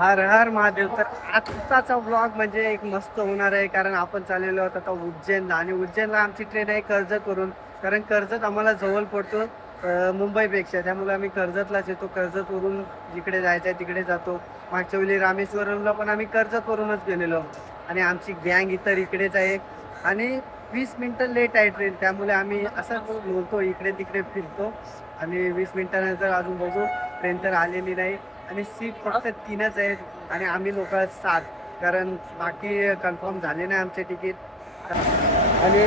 हर हर महादेव. तर आजचाचा ब्लॉग म्हणजे एक मस्त होणार आहे, कारण आपण चाललेलो आहोत आता उज्जैन, आणि उज्जैनला आमची ट्रेन आहे कर्जतवरून. कारण कर्जत आम्हाला जवळ पडतो मुंबईपेक्षा, त्यामुळे आम्ही कर्जतलाच येतो. कर्जतवरून जिकडे जायचं आहे तिकडे जातो. मागच्या वेळी रामेश्वरमला पण आम्ही कर्जतवरूनच गेलेलो, आणि आमची गँग इतर इकडेच आहे. आणि 20 मिनटं लेट आहे ट्रेन, त्यामुळे आम्ही असंच बोलतो, इकडे तिकडे फिरतो. आणि 20 मिनिटानंतर अजून बघू, ट्रेन तर आलेली नाही. आणि सीट फक्त 3च आहेत, आणि आम्ही लोक 7, कारण बाकी कन्फर्म झाले नाही आमचे तिकीट. आणि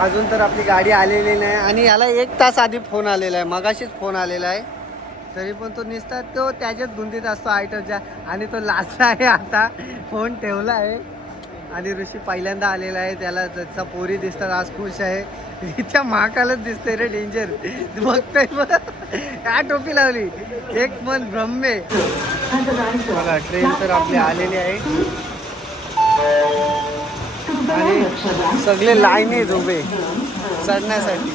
अजून तर आपली गाडी आलेली नाही, आणि याला 1 तास आधी फोन आलेला आहे, मगाशीच फोन आलेला आहे. तरी पण तो निसतात, तो त्याच्याच धुंदीत असतो आयटमच्या. आणि तो लाजला आहे आता, फोन ठेवला आहे. आणि ऋषी पहिल्यांदा आलेला आहे, त्याला जसा पोरी दिसतात आज खुश आहे. तिच्या महाकालच दिसते रे, डेंजर बघतोय. काय टोपी लावली, एक मन ब्रह्मे. बघा ट्रेन तर आपली आलेली आहे, आणि सगळे लाईनीत उभे चढण्यासाठी.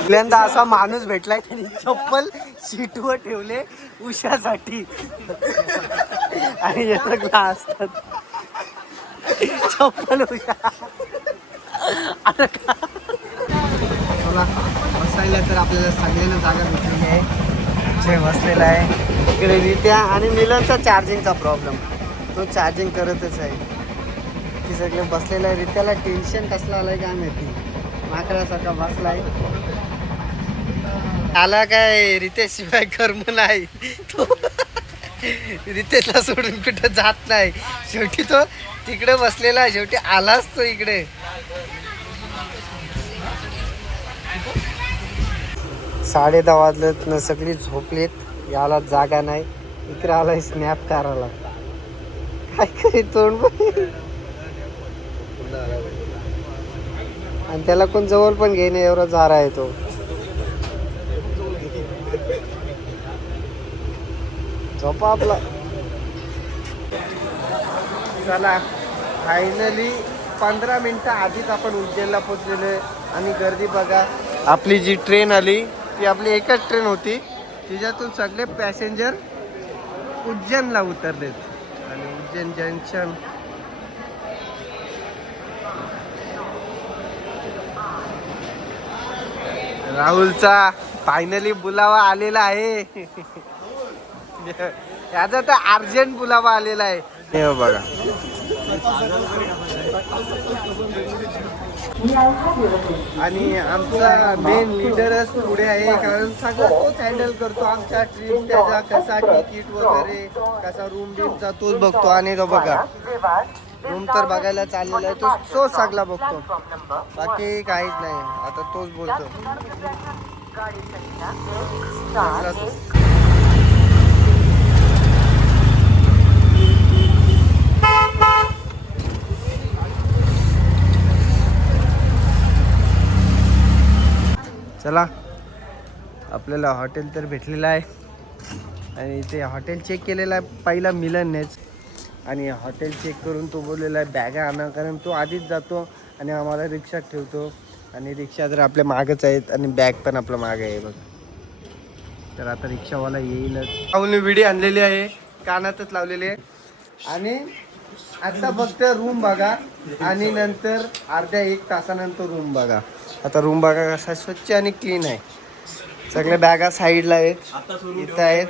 पहिल्यांदा असा माणूस भेटलाय, त्यांनी चप्पल सीटवर ठेवले उशासाठी. आणि हे सगळं असतात चप्पल उशा. चला बसायला तर आपल्याला सगळ्यांना जागा भेटलेली आहे. जे बसलेला आहे इकडे रित्या, आणि मिलनचा चार्जिंगचा प्रॉब्लेम, तो चार्जिंग करतच आहे. की सगळे बसलेलं आहे. रित्याला टेन्शन कसलं आलंय काय माहिती, माकडासारखा बसलाय. आला काय रितेश शिवाय कर्म नाही, तो रितेशला सोडून कुठं जात नाही. शेवटी तो तिकडे बसलेला आहे, शेवटी आलाच तो इकडे. 10:30 वाजलेत ना, सगळी झोपलेत, याला जागा नाही. इकडे आलाय स्नॅप करायला, काय काय तोंड. आणि त्याला कोण जवळ पण घेणे एवढा जारा आहे तो. झोपा आपला. चला फायनली 15 मिनिटं आधीच आपण उज्जैनला पोचलेलो आहे. आणि गर्दी बघा, आपली जी ट्रेन आली ती आपली एकच ट्रेन होती, तिच्यातून सगळे पॅसेंजर उज्जैनला उतरलेत. आणि उज्जैन जंक्शन, राहुलचा फायनली बुलावा आलेला आहे. याचा तर अर्जंट बुलावा आलेला आहे. हे बघा, आणि आमचा मेन लीडरच पुढे आहे, कारण सगळं तोच हँडल करतो आमच्या ट्रिप. त्याचा कसा तिकीट वगैरे, कसा रूम बिमचा तोच बघतो. आणि तो बघा रूम तर बघायला चाललेला आहे, तोच सगळा बघतो, बाकी काहीच नाही. आता तोच बोलतो. चला आपल्याला हॉटेल तर भेटलेलं आहे, आणि इथे हॉटेल चेक केलेलं आहे पहिला मिलननेच. आणि हॉटेल चेक करून तो बोललेला आहे बॅगा आणा, कारण तो आधीच जातो आणि आम्हाला रिक्षात ठेवतो. आणि रिक्षा तर आपल्या मागच आहेत, आणि बॅग पण आपल्या मागे आहे बघ. तर आता रिक्षावाला येईलच. राहुलने विडी आणलेली आहे, कानातच लावलेली आहे. आणि आता फक्त रूम बघा, आणि नंतर अर्ध्या 1 तासानंतर रूम बघा. आता रूम बघा कसा स्वच्छ आणि क्लीन आहे. सगळ्या बॅगा साईडला आहेत, इथं आहेत.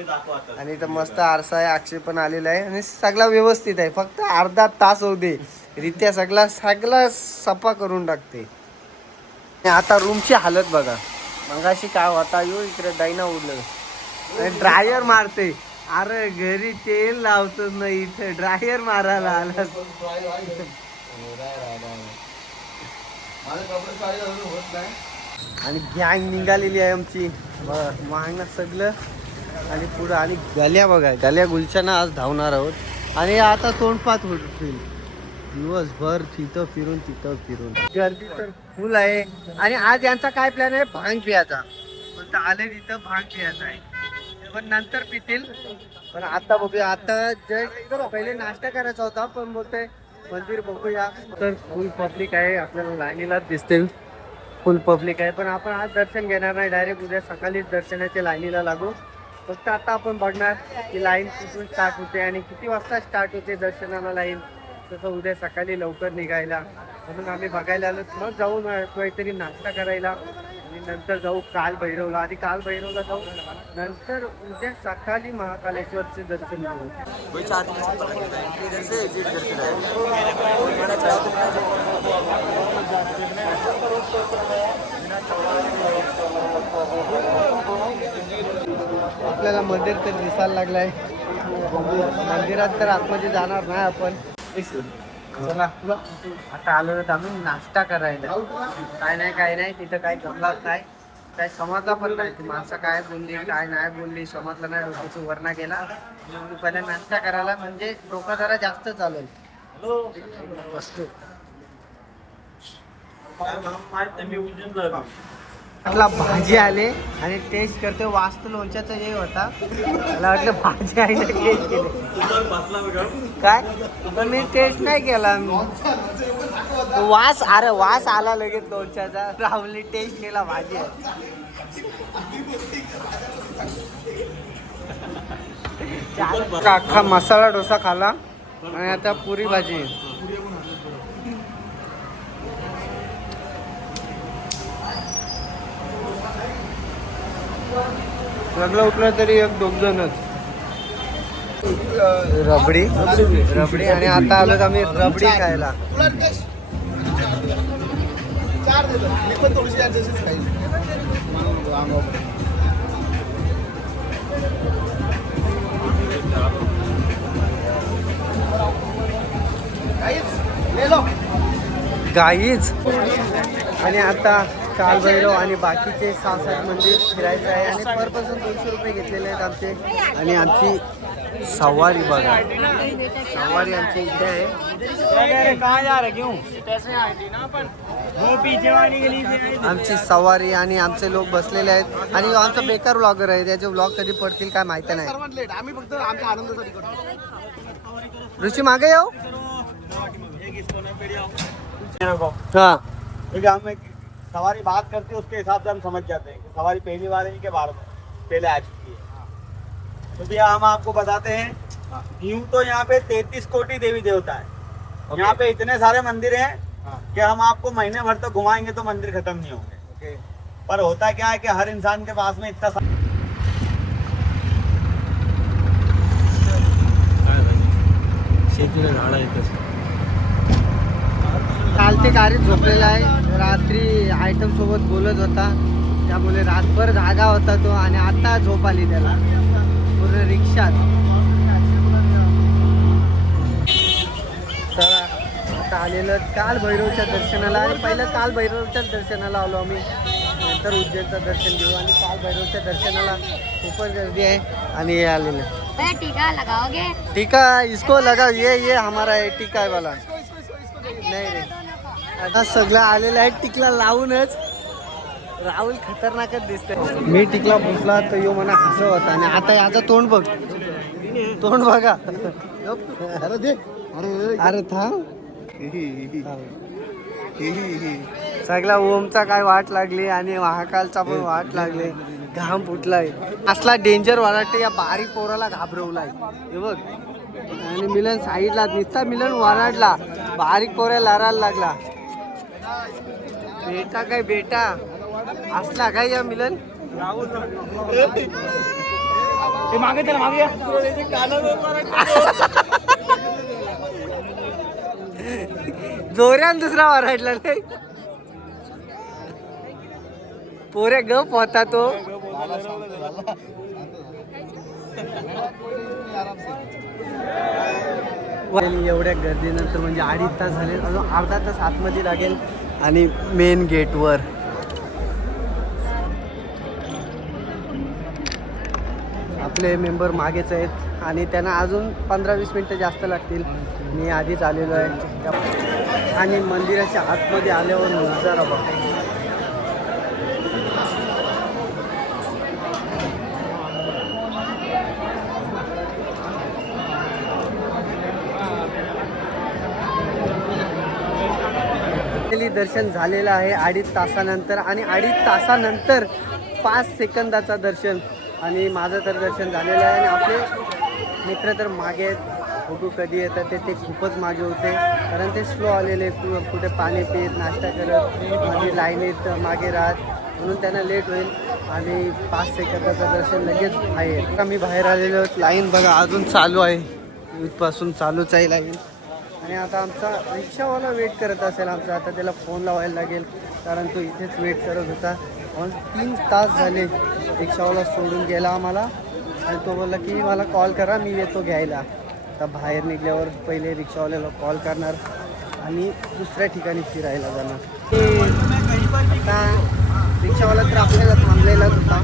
आणि इथं मस्त आरसा आहे, अक्षय पण आलेला आहे, आणि सगळा व्यवस्थित आहे. फक्त अर्धा तास होऊ दे, रित्या सगळा सफा करून टाकते. आता रूमची हालत बघा, मगाशी काय होता यो, इकडे डायना उडलं, ड्रायर मारते. अरे घरी तेल लावतोच नाही, इथे ड्रायर मारायला आला. आणि गँग निघालेली आहे आमची, मागणं सगळं. आणि पुढं, आणि गल्या बघा, गल्या गुलशाना आज धावणार आहोत. आणि आता तोंडपात होईल दिवसभर, तिथं फिरून. गर्दी तर फुल आहे. आणि आज यांचा काय प्लॅन आहे, भांग पियाचा. पण आले तिथं भांग पियाचा आहे, पण नंतर पितील. पण आता बघूया, आता पहिले नाश्ता करायचा होता, पण बोलतोय मंदिर बघूया. तर फुल पब्लिक आहे, आपल्याला लाईनीलाच दिसतील फुल पब्लिक आहे. पण आपण आज दर्शन घेणार नाही, डायरेक्ट उद्या सकाळीच दर्शनाच्या लाईनीला लागू. फक्त आता आपण बघणार की लाईन कुठून स्टार्ट होते आणि किती वाजता स्टार्ट होते दर्शनाला लाईन. तसं उद्या सकाळी लवकर निघायला म्हणून आम्ही बघायला आलो. मग जाऊन काहीतरी नाश्ता करायला आणि नंतर जाऊ कालभैरवला. आधी कालभैरवला जाऊ, नंतर उद्या सकाळी महाकालेश्वरचे दर्शन घेऊ. आपल्याला मंदिर तर दिसायला लागलाय. मंदिरात तर आतमध्ये जाणार नाही आपण. चला आता आलो तर आम्ही नाश्ता करायला. काय नाही तिथं काही जमलाच नाही, काय समजला पण नाही. ती माणसं काय बोलली काय नाही बोलली समजलं नाही. डोक्याचा वरणा गेला. पहिला नाश्ता करायला म्हणजे डोका जरा जास्त चालेल. वस्तू आपला भाजी आले आणि टेस्ट करते. वास्तू लोणच्याचं हे होता, मला वाटलं भाजी आहे ना टेस्ट केली काय, पण मी टेस्ट नाही केला. वास वास आला लगेच लोणच्याचा. राहुलने टेस्ट केला भाजी आहे. अख्खा मसाला डोसा खाला आणि आता पुरी भाजी. सगळं उठलं तरी एक दोघ जणच. रबडी आणि आता आलो आम्ही रबडी खायला. गाईच. आणि आता कालभैरव आणि बाकीचे 6-7 मंदिर फिरायचं आहे आणि पर पर्सन 200 रुपये घेतलेले आहेत आमचे. आणि आमची सवारी बघा, सवारी आमची इथे आहे. आमची सवारी आणि आमचे लोक बसलेले आहेत. आणि आमचा बेकार व्लॉगर आहे, त्याचे व्लॉग कधी पडतील काय माहिती नाही. ऋषी मागे येऊ. हाँ सवारी बात करती है उसके हिसाब से हम समझ जाते हैं कि सवारी पहली बार है कि बार पहले आ चुकी है. तो भैया हम आपको बताते हैं, यूं तो यहाँ पे 33 कोटि देवी देवता है. यहाँ पे इतने सारे मंदिर हैं कि हम आपको महीने भर तक घुमाएंगे तो मंदिर खत्म नहीं होंगे. पर होता क्या है कि हर इंसान के पास में इतना चालते गाडीत झोपलेला आहे. रात्री आयटम सोबत बोलत होता, त्यामुळे रातभर जागा होता तो. आणि आता झोप आली त्याला पूर्ण रिक्षात. चला आता आलेलं कालभैरवच्या दर्शनाला. आणि पहिलं कालभैरवच्याच दर्शनाला आलो आम्ही, नंतर उज्जैनचं दर्शन घेऊ. आणि कालभैरवच्या दर्शनाला खूपच गर्दी आहे. आणि हे आलेलं टीका लगाओगे? टीका इसको लगा, ये हमारा है टीका वाला. नाही रे, आता सगळं आलेलं आहे टिकला लावूनच. राहुल खतरनाकच दिसतंय. मी टिकला पुसला तर यो मला हसं होता. आणि आता याचं तोंड बघ, तोंड बघा. अरे थांब. सगळा ओमचा काय वाट लागली आणि महाकालचा पण वाट लागली. घाम फुटलाय. असला डेंजर वाटते या बारीक पोराला घाबरवलाय. हे बघ. आणि मिलन साईडला दिसता, मिलन वराडला, बारीक पोऱ्या लढायला लागला. बेटा काय बेटा असला काय या मिलन. मागे त्याला मागे जोऱ्यान दुसरा वराडला नाही. पोरे गप होता तो. एवढ्या गर्दीनंतर म्हणजे 2.5 तास झाले, अजून अर्धा तास आतमध्ये लागेल. आणि मेन गेटवर आपले मेंबर मागेच आहेत आणि त्यांना अजून 15-20 मिनटं जास्त लागतील. मी आधीच आलेलो आहे. आणि मंदिराच्या आतमध्ये आल्यावर नजारा बघा. दर्शन झालेलं आहे 2.5 तासानंतर. आणि 2.5 तासानंतर 5 सेकंदाचा दर्शन आणि माझं तर दर्शन झालेलं आहे आणि आपले मित्र तर मागे आहेत. बघू कधी येतात ते खूपच मागे होते कारण ते स्लो आलेले कुठे पाणी पित नाश्ता करत मध्ये लाईनीत मागे राहत म्हणून त्यांना लेट होईल आणि 5 सेकंदाचं दर्शन लगेच आहे. आता मी बाहेर आलेलो आहोत. लाईन बघा अजून चालू आहे, इथपासून चालूच आहे लाईन. आणि आता आमचा रिक्षावाला वेट करत असेल आमचा, आता त्याला फोन लावायला लागेल कारण तो इथेच वेट करत होता. 3 तास झाले रिक्षावाला सोडून गेला आम्हाला आणि तो बोलला की मला कॉल करा मी येतो घ्यायला. आता बाहेर निघल्यावर पहिले रिक्षावाल्याला कॉल करणार आणि दुसऱ्या ठिकाणी फिरायला जाणार. आता रिक्षावाला तर आपल्याला थांबलेलाच होता,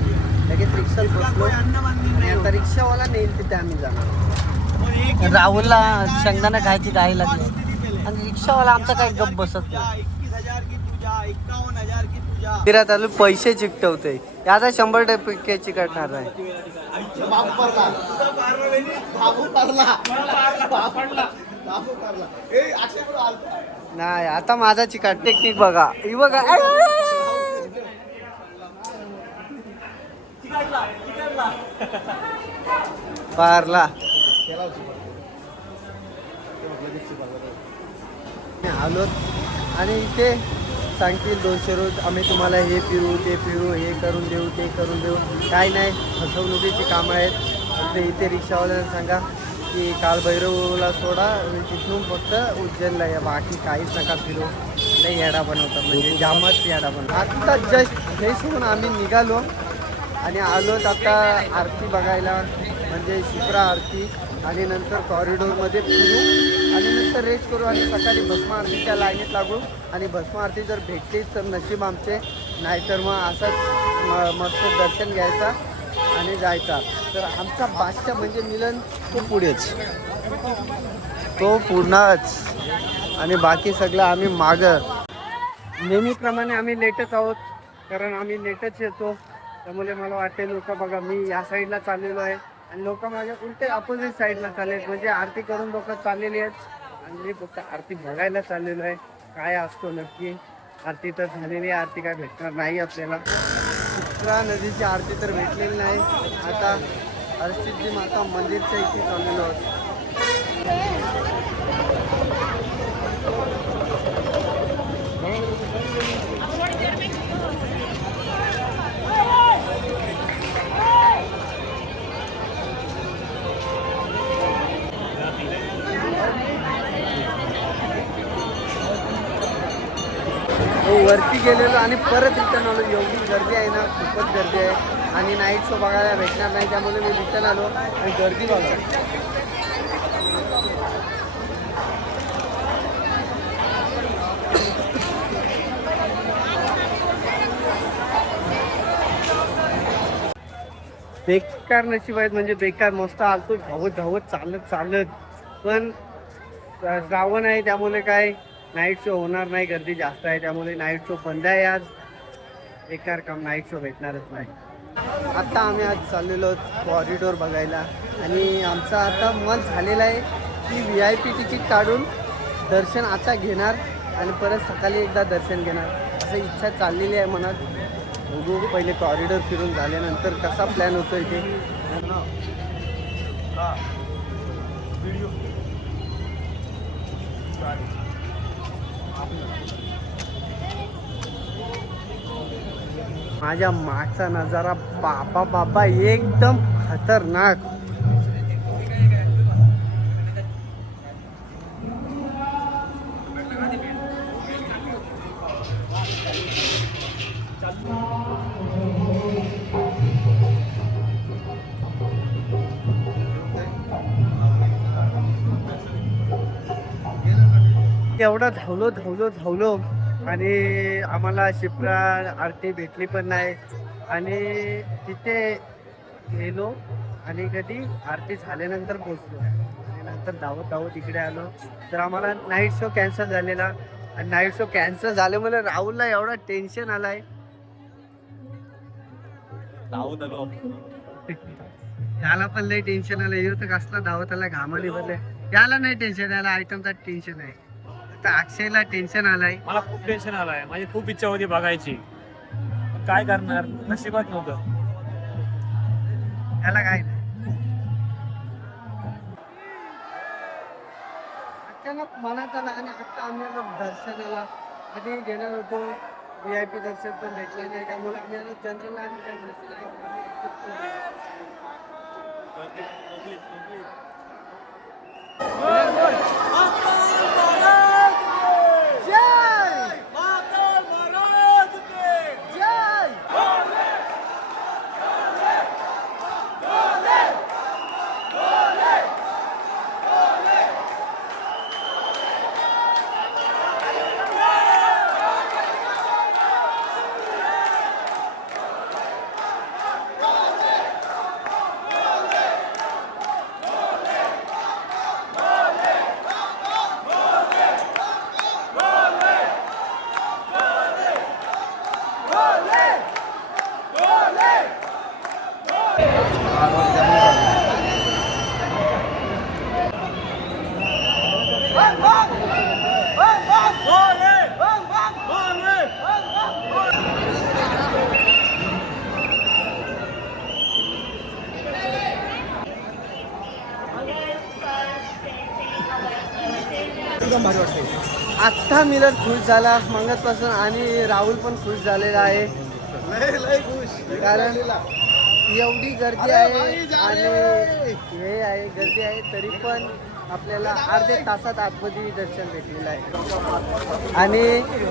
लगेच रिक्षात बसलो आणि आता रिक्षावाला नेईल तिथे आम्ही जाणार. राहुलला शेंगदाणा खायची घाई लागली आणि रिक्षावाला आमचा काही गप बसत नाही. 21,000 की पूजा, 51,000 की पूजा. फिरा चालू पैसे चिकटवते आता 100% चिकटणार आहे. नाही आता माझा चिकट टेक्निक बघा ही बघा. पारला आलो आणि इथे सांगतील 200 रोज आम्ही तुम्हाला हे फिरू ते फिरू हे करून देऊ ते करून देऊ. काय नाही, फसवणुकीची कामं आहेत. फक्त इथे रिक्षावाल्यांना सांगा की कालभैरवला सोडा तिथून फक्त उज्जैनला या, बाकी काहीच नका फिरू. नाही येडा बनवतात म्हणजे जामच येडा बनवतात. आत्ता जस्ट फ्रेश होऊन आम्ही निघालो आणि आलोत आता आरती बघायला म्हणजे शिप्रा आरती आणि नंतर कॉरिडोरमध्ये फिरू आणि नंतर रेस्ट करू आणि सकाळी भस्म आरतीच्या लाईनीत लागू आणि भस्म आरती जर भेटली तर नशीब आमचे, नाहीतर मग असंच मस्त दर्शन घ्यायचा आणि जायचा. तर आमचा बादशाह म्हणजे मिलन तो पुढेच, तो पूर्णच आणि बाकी सगळं आम्ही मागं. नेहमीप्रमाणे आम्ही लेटच आहोत कारण आम्ही लेटच येतो. त्यामुळे मला वाटते लोक बघा मी या साईडला चाललेलो आहे आणि लोक माझ्या उलटे अपोजिट साईडला चाललेत म्हणजे आरती करून लोक चाललेली आहेत आणि मी फक्त आरती बघायला चाललेलो आहे. काय असतो नक्की, आरती तर झालेली आहे, आरती काय भेटणार नाही आपल्याला. शिप्रा नदीची आरती तर भेटलेली नाही. आता हरसिद्धी माता मंदिरच्या इथे चाललेलो आहोत. वरती गेलेलो आणि परत रिटर्न आलो. एवढी गर्दी आहे ना, खूपच गर्दी आहे आणि नाईट शो बघायला भेटणार नाही त्यामुळे मी रिटर्न आलो आणि गर्दी बघा. बेकार नशीब आहेत म्हणजे बेकार. मस्त आलतो धावत धावत चालत चालत, पण श्रावण आहे त्यामुळे काय नाईट शो होणार नाही, गर्दी जास्त आहे त्यामुळे नाईट शो बंद आहे आज. बेकार काम, नाईट शो भेटणारच नाही. आता आम्ही आज चाललेलो कॉरिडोर बघायला आणि आमचा आता मन झालेला आहे की VIP तिकीट काढून दर्शन आता घेणार आणि परत सकाळी एकदा दर्शन घेणार असं इच्छा चाललेली आहे मनात. बघू पहिले कॉरिडोर फिरून झाल्यानंतर कसा प्लॅन होतो इथे. माझ्या मागचा नजारा बाबा बाबा एकदम खतरनाक. एवढं धावलो धावलो धावलो आणि आम्हाला शिप्रा आरती भेटली पण नाही आणि तिथे गेलो आणि कधी आरती झाल्यानंतर पोचलो आणि नंतर धावत धावत इकडे आलो तर आम्हाला नाईट शो कॅन्सल झालेला आणि नाईट शो कॅन्सल झाल्यामुळे राहुलला एवढा टेन्शन आलाय. त्याला पण लई टेन्शन आलं. येऊ तर कसला धावत आला घामाने भरले. त्याला नाही टेन्शन, त्याला आयटमचा टेन्शन आहे. आता अक्षयला टेन्शन आलाय. मला खूप टेन्शन आलाय. माझी खूप इच्छा होती बघायची, काय करणार, नशिबात नव्हतं. त्याला काय नाही. अचानक मनात आला आणि आता आम्ही आलो दर्शनाला. आधी घेणार होतो VIP दर्शन पण भेटलं नाही, त्यामुळे आम्ही आलो जनरल आणि आत्ता मिलर खुश झाला मंगतपासून आणि राहुल पण खुश झालेला आहे. कारण एवढी गर्दी आहे आणि हे आहे गर्दी आहे तरी पण आपल्याला अर्ध्या तासात आतमध्ये दर्शन भेटलेलं आहे. आणि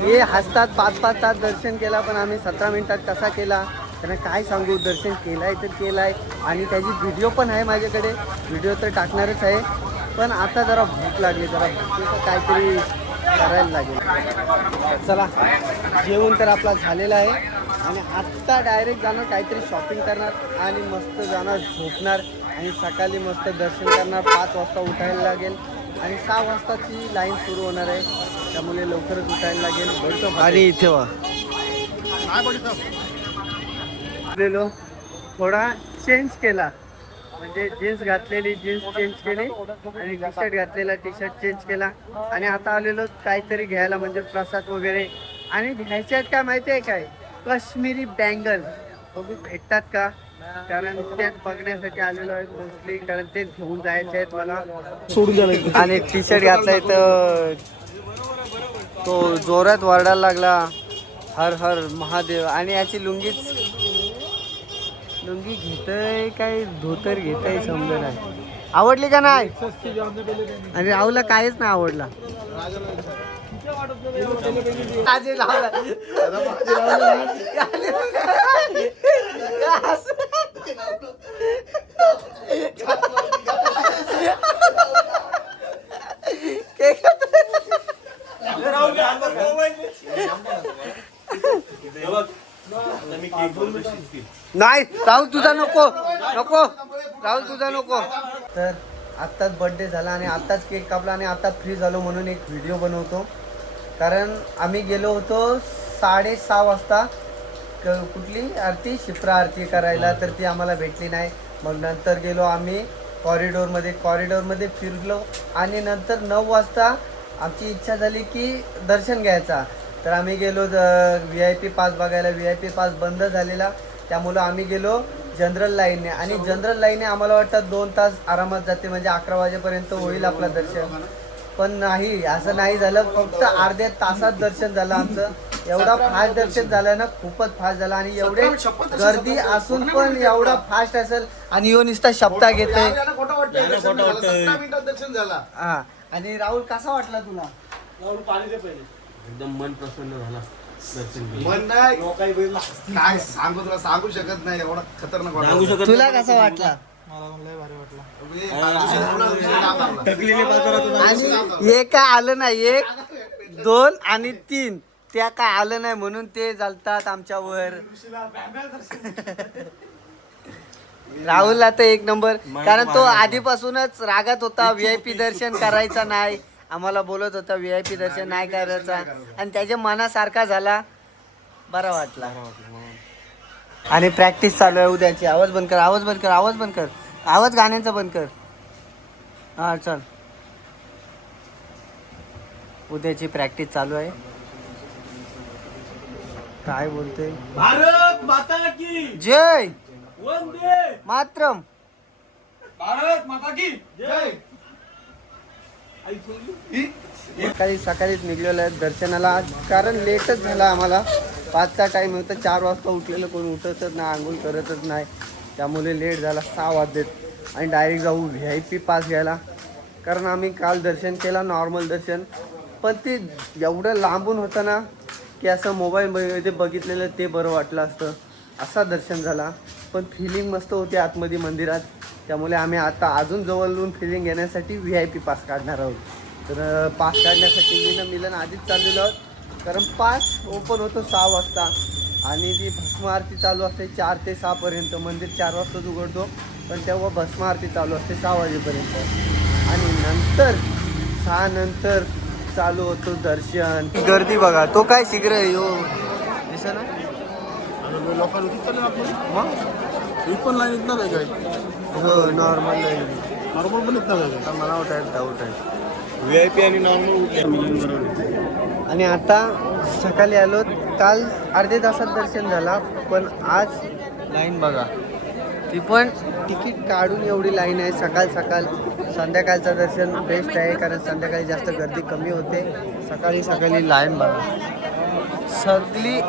हे हसतात 5-5 तास दर्शन केला पण आम्ही 17 मिनिटात कसा केला त्यांना काय सांगू. दर्शन केलाय तर केलाय आणि त्याची व्हिडिओ पण आहे माझ्याकडे. व्हिडिओ तर टाकणारच आहे पण आता जरा भूक लागली, जरा भूक काहीतरी करायला लागेल. चला जेवण तर आपला झालेला आहे आणि आत्ता डायरेक्ट जाणार काहीतरी शॉपिंग करणार आणि मस्त जाणार झोपणार आणि सकाळी मस्त दर्शन करणार. 5 वाजता उठायला लागेल आणि 6 वाजताची लाईन सुरू होणार आहे त्यामुळे लवकरच उठायला लागेल. आणि इथे गेलो थोडा चेंज केला म्हणजे जीन्स घातलेली जीन्स चेंज केली आणि टी शर्ट घातलेला टी शर्ट चेंज केला आणि आता आलेलो काहीतरी घ्यायला म्हणजे प्रसाद वगैरे. आणि घ्यायचे आहेत काय माहिती आहे काय, काश्मीरी बँगल बघू भेटतात का, कारण तेच बघण्यासाठी आलेलो आहे मोस्टली, कारण तेच घेऊन जायचे आहेत मला सोडून द्यायला. आणि टी शर्ट घातलाय तर तो जोरात वरडायला लागला हर हर महादेव. आणि याची लुंगी घेतय काय धोतर घेतय समजा नाही. आवडली का नाही. आणि राहुलला काहीच नाही आवडला. नाही राहुल तुझा नको नको, राहुल तुझा नको. तर आत्ताच बर्थडे झाला आणि आत्ताच केक कापला आणि आत्ताच फ्री झालो म्हणून एक व्हिडिओ बनवतो. कारण आम्ही गेलो होतो 6:30 वाजता कुठली आरती शिप्रा आरती करायला, तर ती आम्हाला भेटली नाही. मग नंतर गेलो आम्ही कॉरिडोरमध्ये फिरलो आणि नंतर 9 वाजता आमची इच्छा झाली की दर्शन घ्यायचा. तर आम्ही गेलो VIP पास बघायला. VIP पास बंद झालेला त्यामुळं आम्ही गेलो जनरल लाईनने आणि जनरल लाईनने आम्हाला वाटतं 2 तास आरामात जाते म्हणजे 11 वाजेपर्यंत होईल आपलं दर्शन. पण नाही, असं नाही झालं. फक्त अर्ध्या तासात दर्शन झालं आमचं. एवढा फास्ट दर्शन झालं ना, खूपच फास्ट झालं. आणि एवढे गर्दी असून पण एवढा फास्ट असेल आणि यो नुसता शब्दा घेतोय. हा. आणि राहुल कसा वाटला तुला. राहुल पाणी दे पहिले. एकदम मन प्रसन्न झाला. मन नाही काय सांगू, तुला सांगू शकत नाही, एवढा खतरनाक वाटला. तुला कसा वाटला. आणि हे काय आलं नाही, 1, 2 आणि 3 त्या काय आलं नाही म्हणून ते चालतात आमच्यावर. राहुलला तर 1 नंबर, कारण तो आधीपासूनच रागात होता. VIP दर्शन करायचा नाही, आम्हाला बोलत होता VIP दर्शन नाही करायचा आणि त्याच्या मनासारखा झाला. बरा वाटला. आणि प्रॅक्टिस चालू आहे उद्याची. आवाज बंद कर, आवाज बंद कर, आवाज बंद कर, आवाज गाण्याचा बंद कर. हा चल, उद्याची प्रॅक्टिस चालू आहे. काय बोलते. भारत माता की जय. मात्रम. भारत माता की जय. सकाळीच निघलेलो आहे दर्शनाला, कारण लेटच झाला आम्हाला. 5चा टाइम होता, 4 वाजता उठलेलं, कोण उठतच नाही, आंघोळ करतच नाही, त्यामुळे लेट झाला. 6 वाजलेत आणि डायरेक्ट जाऊ VIP पास घ्यायला, कारण आम्ही काल दर्शन केलं नॉर्मल दर्शन, पण ते एवढं लांबून होतं ना की असं मोबाईलमध्ये बघितलेलं ते बरं वाटलं असतं. असा दर्शन झाला, पण फिलिंग मस्त होती आतमध्ये मंदिरात, त्यामुळे आम्ही आता अजून जवळून फिलिंग घेण्यासाठी VIP पास काढणार आहोत. तर पास काढण्यासाठी मी मिलन आधीच चाललेलो आहोत, कारण पास ओपन होतो 6 वाजता आणि ती भस्म आरती चालू असते 4 ते 6 पर्यंत. मंदिर 4 वाजताच उघडतो, पण तेव्हा भस्म आरती चालू असते 6 वाजेपर्यंत, आणि नंतर 6 नंतर चालू होतो दर्शन. गर्दी बघा, तो काय शीघ्र आहे यो दिसा ना पण लाईन येत नाही काय हो, नॉर्मल लाईन. नॉर्मल पण येत नाही मला डाऊट आहे. VIP आणि नॉर्मल. आणि आता सकाळी आलो, काल अर्ध्या तासात दर्शन झाला, पण आज लाईन बघा, ती पण तिकीट काढून एवढी लाईन आहे. सकाळ संध्याकाळचं दर्शन बेस्ट आहे, कारण संध्याकाळी जास्त गर्दी कमी होते. सकाळी लाईन बघा, सगळी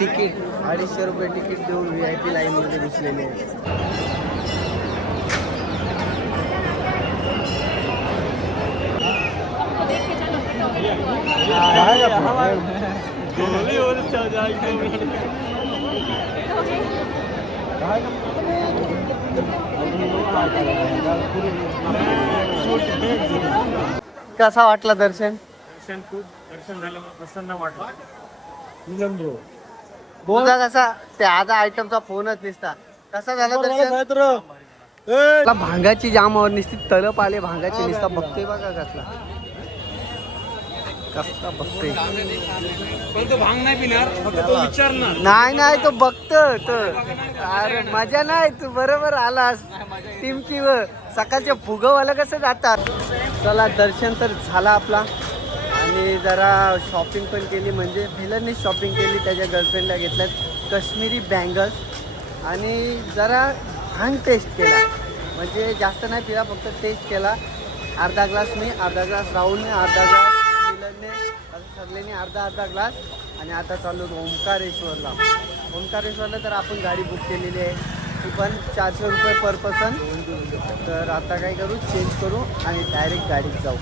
तिकीट 250 रुपये तिकीट देऊन VIP लाईनमध्ये घुसलेली आहे. कसा वाटला दर्शन? दर्शन झालं प्रसन्न वाटलं. बोलता कसा ते आता आयटमचा फोनच दिसता. कसा झाला दर्शन? मला भांगाची जामावर निसती तलप आले, भांगाची निसता बघतोय बघा कसला बघतोय. पण तो भांग नाही पिणार, फक्त तो विचारणार. नाही तो बघतो तर. अरे मजा नाही, तू बरोबर आलास टिमकीवर. सकाळचे फुगवाला कसं जातात. चला दर्शन तर झाला आपला, आणि जरा शॉपिंग पण केली, म्हणजे मिलनने शॉपिंग केली, त्याच्या गर्लफ्रेंडला घेतल्यात काश्मीरी बँगल्स, आणि जरा भांग टेस्ट केला, म्हणजे जास्त नाही पिला, फक्त टेस्ट केला. अर्धा ग्लास मी, अर्धा ग्लास राहुलने, अर्धा ग्लास मिलनने, असं सगळ्यांनी अर्धा ग्लास. आणि आता चाललो ओंकारेश्वरला तर आपण गाडी बुक केलेली आहे, ती पण 400 रुपये पर पर्सन. तर आता काय करू, चेंज करू आणि डायरेक्ट गाडीत जाऊ.